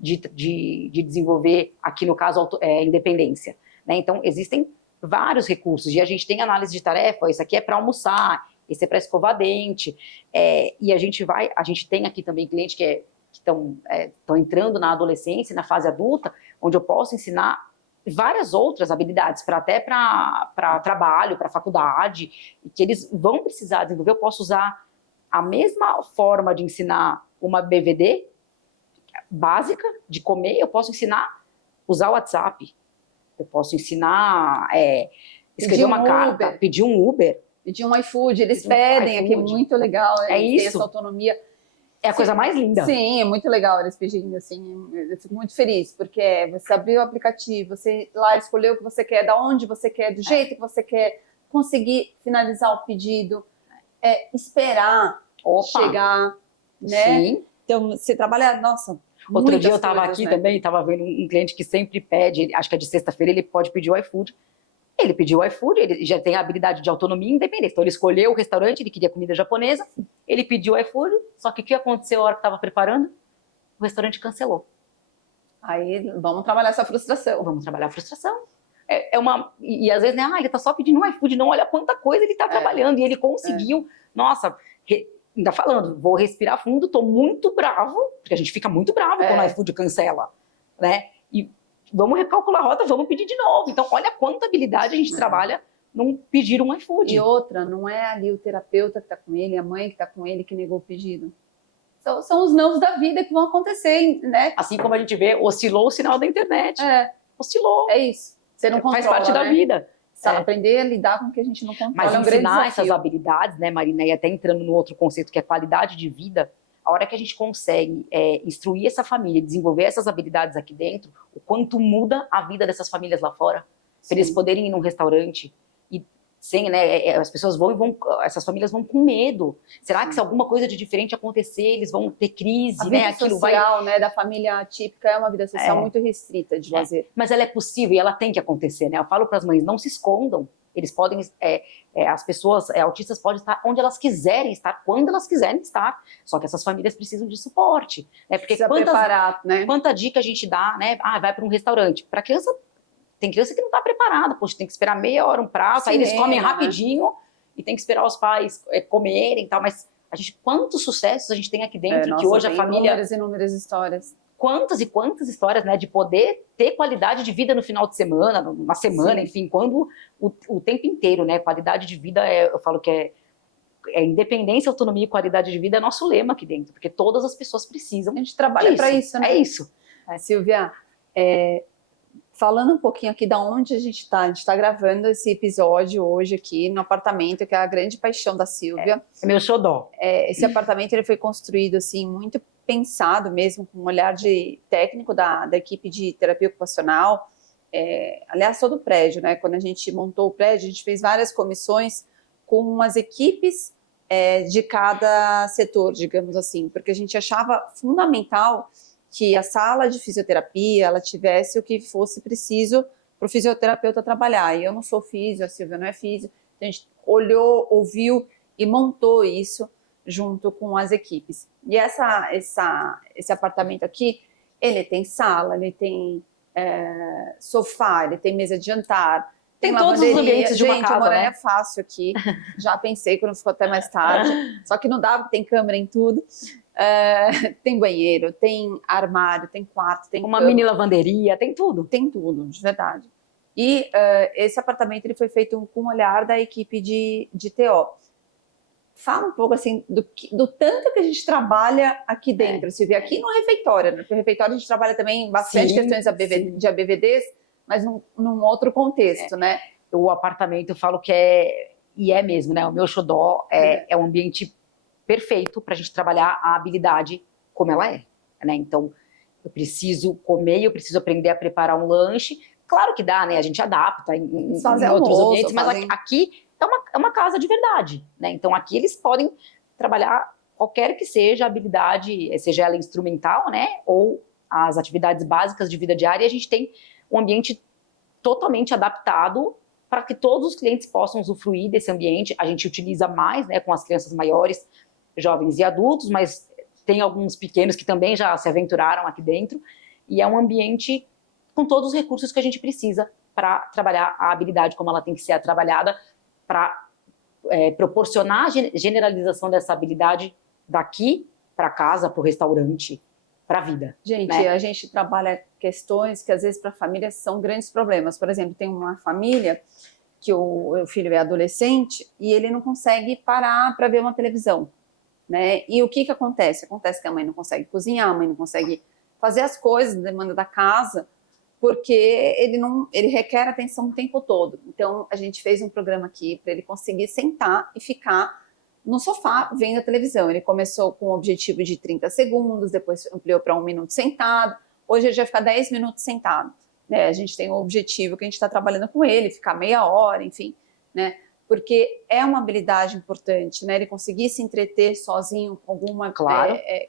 de desenvolver, aqui no caso, independência. Né? Então, existem vários recursos, e a gente tem análise de tarefa, isso aqui é para almoçar, esse é para escovar dente, e a gente tem aqui também clientes que estão entrando na adolescência, na fase adulta, onde eu posso ensinar várias outras habilidades, até para trabalho, para faculdade, e que eles vão precisar desenvolver. Eu posso usar a mesma forma de ensinar uma BVD básica, de comer, eu posso ensinar usar o WhatsApp, eu posso ensinar escrever uma carta, pedir um Uber, Pedir um iFood, eles Pedir um pedem aqui, iFood. muito legal. É Eles têm isso. essa autonomia. É a coisa mais linda. Sim, é muito legal eles pedindo, assim, eu fico muito feliz, porque você abrir o aplicativo, você ir lá escolher o que você quer, da onde você quer, do jeito que você quer, conseguir finalizar o pedido, esperar chegar, né? Sim. Então, você trabalha, nossa, Outro dia eu muitas estava coisas, aqui né? também, estava vendo um cliente que sempre pede, acho que é de sexta-feira, ele pode pedir o iFood. Ele pediu o iFood, ele já tem a habilidade de autonomia e independência. Então ele escolheu o restaurante, ele queria comida japonesa, ele pediu o iFood, só que o que aconteceu na hora que estava preparando? O restaurante cancelou. Aí, vamos trabalhar essa frustração. Vamos trabalhar a frustração. E às vezes, né, ele tá só pedindo um iFood, não olha quanta coisa ele tá trabalhando. E ele conseguiu, nossa, ainda falando, vou respirar fundo, tô muito bravo, porque a gente fica muito bravo quando o iFood cancela, né? E vamos recalcular a rota, vamos pedir de novo. Então, olha quanta habilidade a gente trabalha num pedir um iFood. E outra, não é ali o terapeuta que tá com ele, a mãe que tá com ele que negou o pedido. São os nãos da vida que vão acontecer, né? Assim como a gente vê, oscilou o sinal da internet. Oscilou. É isso. Você não controla, faz parte da vida. Aprender a lidar com o que a gente não controla. Mas é um grande ensinar desafio. essas habilidades, né, Marina, e até entrando no outro conceito que é qualidade de vida, a hora que a gente consegue instruir essa família, desenvolver essas habilidades aqui dentro, o quanto muda a vida dessas famílias lá fora. Para eles poderem ir num restaurante e sem, né, as pessoas essas famílias vão com medo. Será que se alguma coisa de diferente acontecer, eles vão ter crise, a vida né? Aquilo social, né, da família típica é uma vida social muito restrita de lazer. Mas ela é possível e ela tem que acontecer, né? Eu falo para as mães, não se escondam. Eles podem, as pessoas autistas podem estar onde elas quiserem estar, quando elas quiserem estar. Só que essas famílias precisam de suporte, né? Porque preparar, né? Quanta dica a gente dá, né? Vai para um restaurante. Para criança, tem criança que não está preparada, poxa, tem que esperar meia hora um prato, aí eles comem rapidinho e tem que esperar os pais comerem e tal. Mas quantos sucessos a gente tem aqui dentro que hoje a família... Inúmeras e inúmeras histórias. Quantas e quantas histórias, né, de poder ter qualidade de vida no final de semana, numa semana, enfim, quando o tempo inteiro, né, qualidade de vida, eu falo que independência, autonomia e qualidade de vida é nosso lema aqui dentro, porque todas as pessoas precisam. A gente trabalha para isso, né? É isso. Silvia, falando um pouquinho aqui da onde a gente está gravando esse episódio hoje aqui no apartamento, que é a grande paixão da Silvia. É meu xodó. Esse apartamento ele foi construído assim, muito pensado mesmo, com um olhar técnico da equipe de terapia ocupacional. Aliás, todo o prédio, né? Quando a gente montou o prédio, a gente fez várias comissões com as equipes de cada setor, digamos assim, porque a gente achava fundamental que a sala de fisioterapia ela tivesse o que fosse preciso para o fisioterapeuta trabalhar. E eu não sou físio, a Silvia não é físio. Então a gente olhou, ouviu e montou isso junto com as equipes. E esse apartamento aqui, ele tem sala, ele tem sofá, ele tem mesa de jantar, tem todos os ambientes de uma casa, eu moraria né? fácil aqui, já pensei quando ficou até mais tarde, só que não dava, tem câmera em tudo. Tem banheiro, tem armário, tem quarto, tem uma cama, mini lavanderia, tem tudo. Tem tudo, de verdade. E esse apartamento ele foi feito com o olhar da equipe de TO. Fala um pouco assim do tanto que a gente trabalha aqui dentro, Silvia, aqui no refeitório, né? Porque no refeitório a gente trabalha também bastante questões de ABVDs, mas num outro contexto, né? O apartamento, eu falo que é mesmo, né? O meu xodó é um ambiente perfeito para a gente trabalhar a habilidade como ela é, né? Então, eu preciso comer, eu preciso aprender a preparar um lanche. Claro que dá, né? A gente adapta em outros ambientes, mas aqui é uma casa de verdade, né? Então, aqui eles podem trabalhar qualquer que seja a habilidade, seja ela instrumental, né? Ou as atividades básicas de vida diária, e a gente tem um ambiente totalmente adaptado para que todos os clientes possam usufruir desse ambiente. A gente utiliza mais, né, com as crianças maiores, jovens e adultos, mas tem alguns pequenos que também já se aventuraram aqui dentro, e é um ambiente com todos os recursos que a gente precisa para trabalhar a habilidade como ela tem que ser trabalhada, para proporcionar a generalização dessa habilidade daqui para casa, para o restaurante, para a vida. Gente, né? A gente trabalha questões que às vezes para a família são grandes problemas. Por exemplo, tem uma família que o filho é adolescente e ele não consegue parar para ver uma televisão, né? E o que acontece? Acontece que a mãe não consegue cozinhar, a mãe não consegue fazer as coisas, demanda da casa, porque ele requer atenção o tempo todo. Então, a gente fez um programa aqui para ele conseguir sentar e ficar no sofá vendo a televisão. Ele começou com o objetivo de 30 segundos, depois ampliou para 1 minuto sentado. Hoje ele já fica 10 minutos sentado. Né? A gente tem um objetivo que a gente está trabalhando com ele, ficar meia hora, enfim, né? Porque é uma habilidade importante, né? Ele conseguir se entreter sozinho com alguma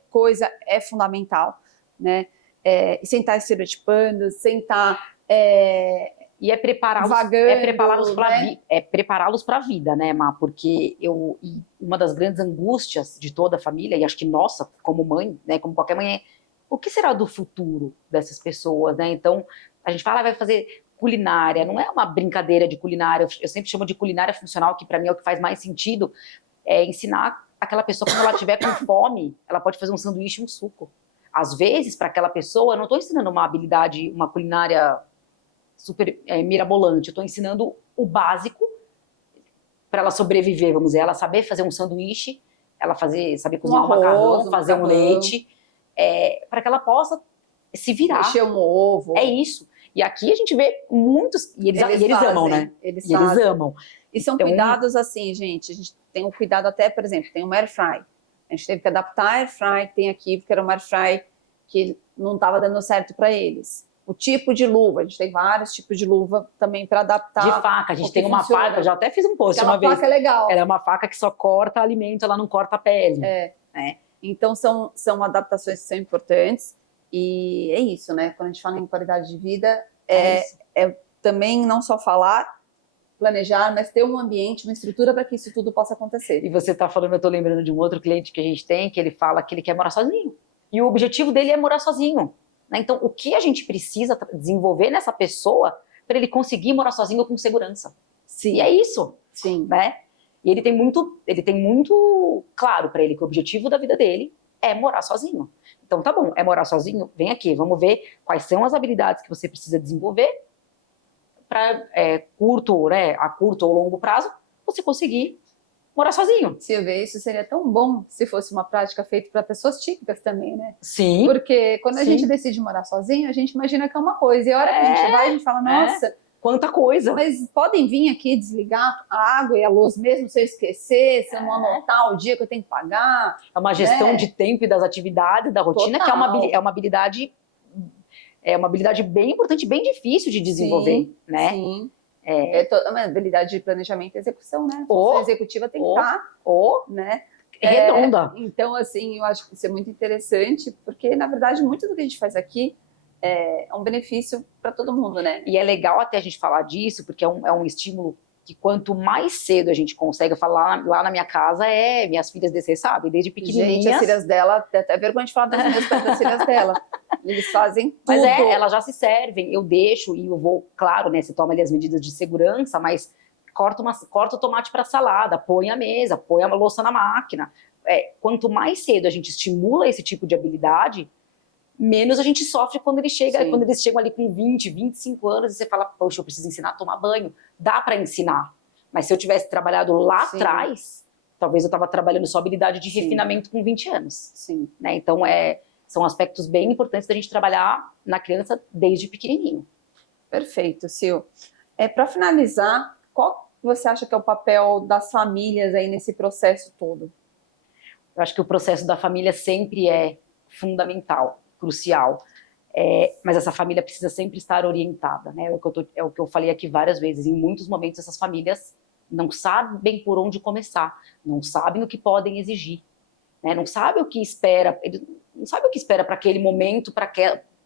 coisa é fundamental, né? E sentar estereotipando, sentar e é prepará-los né? prepará-los para a vida, né, Má? Porque uma das grandes angústias de toda a família, e acho que nossa, como mãe, né, como qualquer mãe, é o que será do futuro dessas pessoas, né? Então, a gente fala, vai fazer culinária, não é uma brincadeira de culinária, eu sempre chamo de culinária funcional, que para mim é o que faz mais sentido, é ensinar aquela pessoa, quando ela estiver com fome, ela pode fazer um sanduíche e um suco. Às vezes, para aquela pessoa, eu não estou ensinando uma habilidade, uma culinária super mirabolante, eu estou ensinando o básico para ela sobreviver, vamos dizer, ela saber fazer um sanduíche, ela saber cozinhar um macarrão, fazer um leite, para que ela possa se virar. Mexer um ovo. É isso. E aqui a gente vê muitos, e eles amam, né? Eles amam. E são cuidados assim, gente, a gente tem um cuidado até, por exemplo, tem uma air fry. A gente teve que adaptar a air fry que tem aqui, porque era uma air fry que não estava dando certo para eles. O tipo de luva, a gente tem vários tipos de luva também para adaptar. De faca, a gente tem uma faca, eu já até fiz um post uma vez. Aquela faca é legal. Ela é uma faca que só corta alimento, ela não corta a pele. Então são adaptações que são importantes e é isso, né? Quando a gente fala em qualidade de vida, é também não só falar, planejar, mas ter um ambiente, uma estrutura para que isso tudo possa acontecer. E você está falando, eu estou lembrando de um outro cliente que a gente tem, que ele fala que ele quer morar sozinho. E o objetivo dele é morar sozinho. Né? Então, o que a gente precisa desenvolver nessa pessoa para ele conseguir morar sozinho com segurança? Sim. E é isso. Sim. Né? E ele tem muito claro para ele que o objetivo da vida dele é morar sozinho. Então, tá bom, é morar sozinho? Vem aqui, vamos ver quais são as habilidades que você precisa desenvolver para a curto ou longo prazo, você conseguir morar sozinho. Silvia, isso seria tão bom se fosse uma prática feita para pessoas típicas também, né? Sim. Porque quando a gente decide morar sozinho, a gente imagina que é uma coisa. E a hora que a gente vai, a gente fala, nossa... Quanta coisa. Mas podem vir aqui desligar a água e a luz mesmo se eu esquecer, se eu não anotar o dia que eu tenho que pagar. É uma gestão de tempo e das atividades, da rotina, Total. que é uma habilidade bem importante, bem difícil de desenvolver, sim, né? Sim. Toda uma habilidade de planejamento e execução, né? A executiva tem que estar, né? Redonda. Então, assim, eu acho que isso é muito interessante, porque, na verdade, muito do que a gente faz aqui é um benefício para todo mundo, né? E é legal até a gente falar disso, porque é um estímulo que quanto mais cedo a gente consegue, falar lá na minha casa, minhas filhas descer, sabe? Desde pequenininhas. Gente, as filhas dela, até vergonha de falar das minhas das filhas dela. Eles fazem tudo. Mas elas já se servem, eu deixo e eu vou, claro, né? Você toma ali as medidas de segurança, mas corta o tomate para salada, põe a mesa, põe a louça na máquina. Quanto mais cedo a gente estimula esse tipo de habilidade, menos a gente sofre quando eles chegam ali com 20, 25 anos e você fala, poxa, eu preciso ensinar a tomar banho. Dá para ensinar. Mas se eu tivesse trabalhado lá atrás, talvez eu estava trabalhando só habilidade de refinamento com 20 anos. Sim. Né? Então, são aspectos bem importantes da gente trabalhar na criança desde pequenininho. Perfeito, Sil. Para finalizar, qual você acha que é o papel das famílias aí nesse processo todo? Eu acho que o processo da família sempre é fundamental, crucial, mas essa família precisa sempre estar orientada, né? É o que eu falei aqui várias vezes. Em muitos momentos essas famílias não sabem por onde começar, não sabem o que podem exigir, né? Não sabem o que espera, não sabe o que espera para aquele momento, para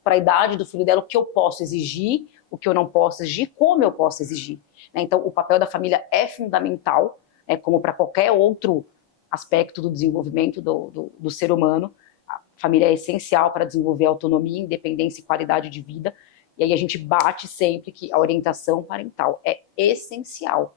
a idade do filho dela, o que eu posso exigir, o que eu não posso exigir, como eu posso exigir. Né? Então, o papel da família é fundamental, como para qualquer outro aspecto do desenvolvimento do ser humano. A família é essencial para desenvolver autonomia, independência e qualidade de vida. E aí a gente bate sempre que a orientação parental é essencial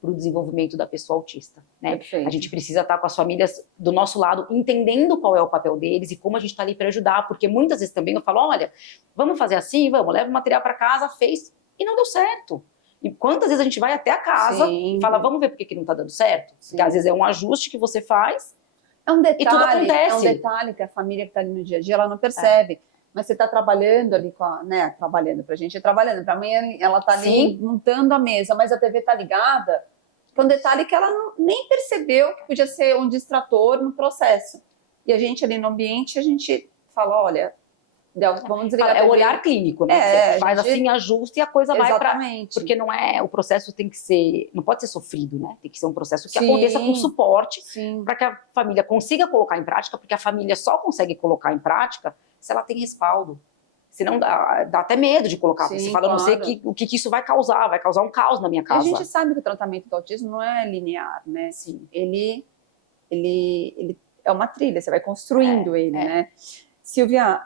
para o desenvolvimento da pessoa autista. Né? A gente precisa estar com as famílias do nosso lado, entendendo qual é o papel deles e como a gente está ali para ajudar, porque muitas vezes também eu falo, olha, vamos fazer assim, leva o material para casa, fez, e não deu certo. E quantas vezes a gente vai até a casa e fala, vamos ver por que não está dando certo? Porque às vezes é um ajuste que você faz e tudo acontece. É um detalhe que a família que está ali no dia a dia, ela não percebe. Mas você está trabalhando ali com a, né? Trabalhando pra gente, é trabalhando. Pra mim, ela tá ali montando a mesa, mas a TV tá ligada. Que é um detalhe que ela nem percebeu que podia ser um distrator no processo. E a gente ali no ambiente, a gente fala, olha, vamos desligar a TV. É o olhar clínico, né? Você faz assim, ajusta e a coisa vai para... Exatamente. Porque não é... O processo tem que ser... Não pode ser sofrido, né? Tem que ser um processo que aconteça com suporte para que a família consiga colocar em prática, porque a família só consegue colocar em prática se ela tem respaldo. Senão dá até medo de colocar. Você fala, não sei o que isso vai causar um caos na minha casa. E a gente sabe que o tratamento do autismo não é linear, né? Sim. Ele é uma trilha, você vai construindo ele, né? Silvia,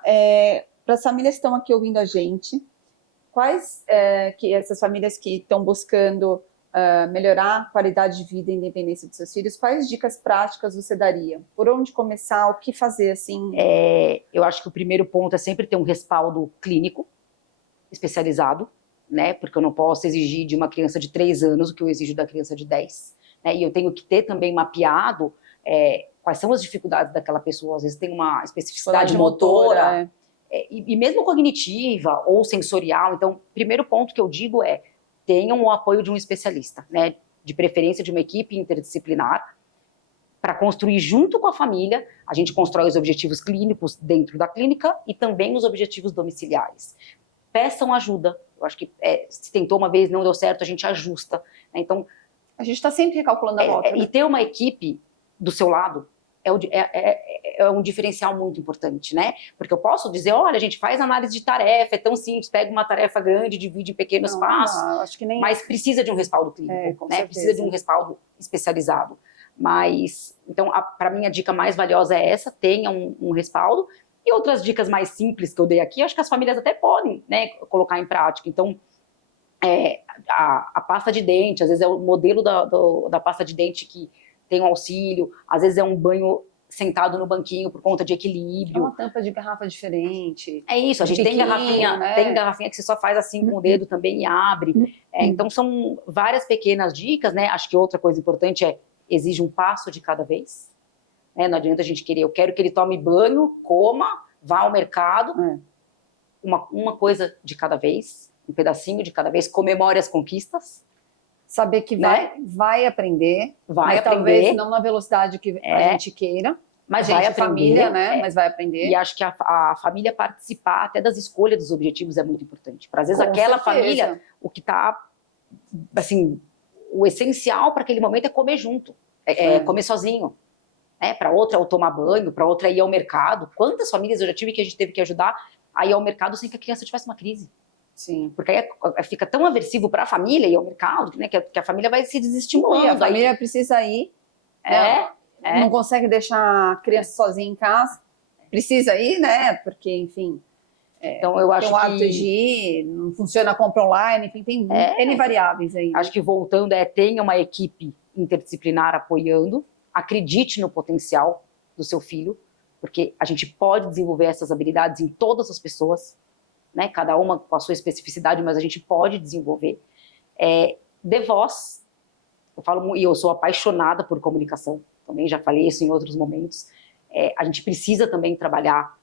para as famílias que estão aqui ouvindo a gente, quais que essas famílias que estão buscando melhorar a qualidade de vida e independência dos seus filhos, quais dicas práticas você daria? Por onde começar? O que fazer, assim? Eu acho que o primeiro ponto é sempre ter um respaldo clínico especializado, né? Porque eu não posso exigir de uma criança de 3 anos o que eu exijo da criança de 10. Né? E eu tenho que ter também mapeado quais são as dificuldades daquela pessoa. Às vezes tem uma especificidade motora, e mesmo cognitiva ou sensorial. Então, o primeiro ponto que eu digo é tenham o apoio de um especialista, né? De preferência de uma equipe interdisciplinar, para construir junto com a família. A gente constrói os objetivos clínicos dentro da clínica e também os objetivos domiciliares. Peçam ajuda. Eu acho que se tentou uma vez, não deu certo, a gente ajusta. Né? Então, a gente está sempre recalculando a rota. E ter uma equipe do seu lado é um diferencial muito importante, né? Porque eu posso dizer, olha, a gente faz análise de tarefa, é tão simples, pega uma tarefa grande, divide em pequenos passos, acho que nem... mas precisa de um respaldo clínico, né? Precisa de um respaldo especializado. Mas, então, para mim, a dica mais valiosa é essa, tenha um respaldo. E outras dicas mais simples que eu dei aqui, acho que as famílias até podem, né, colocar em prática. Então, a pasta de dente, às vezes é o modelo da pasta de dente que tem um auxílio, às vezes é um banho sentado no banquinho por conta de equilíbrio. É uma tampa de garrafa diferente. É isso, a gente tem garrafinha, né? Tem garrafinha que você só faz assim com o dedo também e abre. Então são várias pequenas dicas, né? Acho que outra coisa importante exige um passo de cada vez. Né? Não adianta a gente querer, eu quero que ele tome banho, coma, vá ao mercado. Uma coisa de cada vez, um pedacinho de cada vez, comemore as conquistas. Saber que vai aprender, mas talvez não na velocidade que a gente queira. Mas vai aprender, família, né? Mas vai aprender. E acho que a família participar até das escolhas dos objetivos é muito importante. Para às vezes aquela família, o que está, assim, o essencial para aquele momento é comer junto, comer sozinho. Para outra é o tomar banho, para outra é ir ao mercado. Quantas famílias eu já tive que a gente teve que ajudar a ir ao mercado sem que a criança tivesse uma crise? Sim. Porque aí fica tão aversivo para a família e ao mercado, né, que a família vai se desestimulando. E a família precisa ir. Não consegue deixar a criança sozinha em casa. Precisa ir, né? Porque, enfim, então eu acho tem o hábito de ir, não funciona a compra online, enfim, tem N variáveis aí. Acho que voltando, tenha uma equipe interdisciplinar apoiando, acredite no potencial do seu filho, porque a gente pode desenvolver essas habilidades em todas as pessoas, né? Cada uma com a sua especificidade, mas a gente pode desenvolver. Dê voz. Eu falo, e eu sou apaixonada por comunicação, também já falei isso em outros momentos. A gente precisa também trabalhar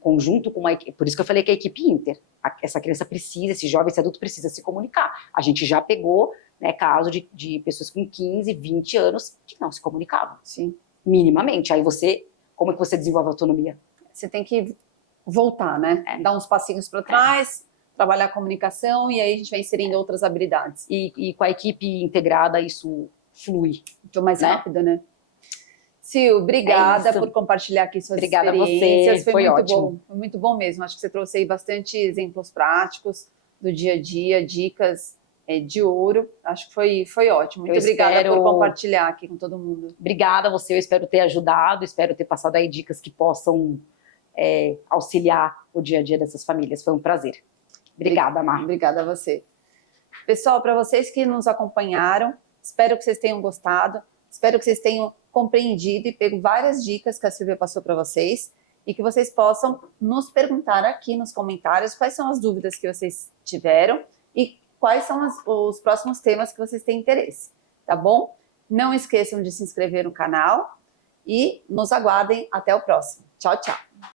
conjunto com uma equipe, por isso que eu falei que a equipe inter. Essa criança precisa, esse jovem, esse adulto precisa se comunicar. A gente já pegou, né, caso de pessoas com 15, 20 anos que não se comunicavam. Sim. Minimamente. Aí como é que você desenvolve a autonomia? Você tem que voltar, né? Dar uns passinhos para trás, trabalhar a comunicação e aí a gente vai inserindo outras habilidades. E com a equipe integrada isso flui. Muito mais rápido, né? Sil, obrigada por compartilhar aqui suas experiências. A você, foi muito ótimo. Bom, foi muito bom mesmo. Acho que você trouxe aí bastante exemplos práticos do dia a dia, dicas de ouro. Acho que foi ótimo. Muito obrigada por compartilhar aqui com todo mundo. Obrigada a você, eu espero ter ajudado, espero ter passado aí dicas que possam auxiliar o dia a dia dessas famílias. Foi um prazer. Obrigada, Mar. Obrigada a você. Pessoal, para vocês que nos acompanharam, espero que vocês tenham gostado, espero que vocês tenham compreendido e pego várias dicas que a Silvia passou para vocês e que vocês possam nos perguntar aqui nos comentários quais são as dúvidas que vocês tiveram e quais são os próximos temas que vocês têm interesse, tá bom? Não esqueçam de se inscrever no canal e nos aguardem até o próximo. Tchau, tchau!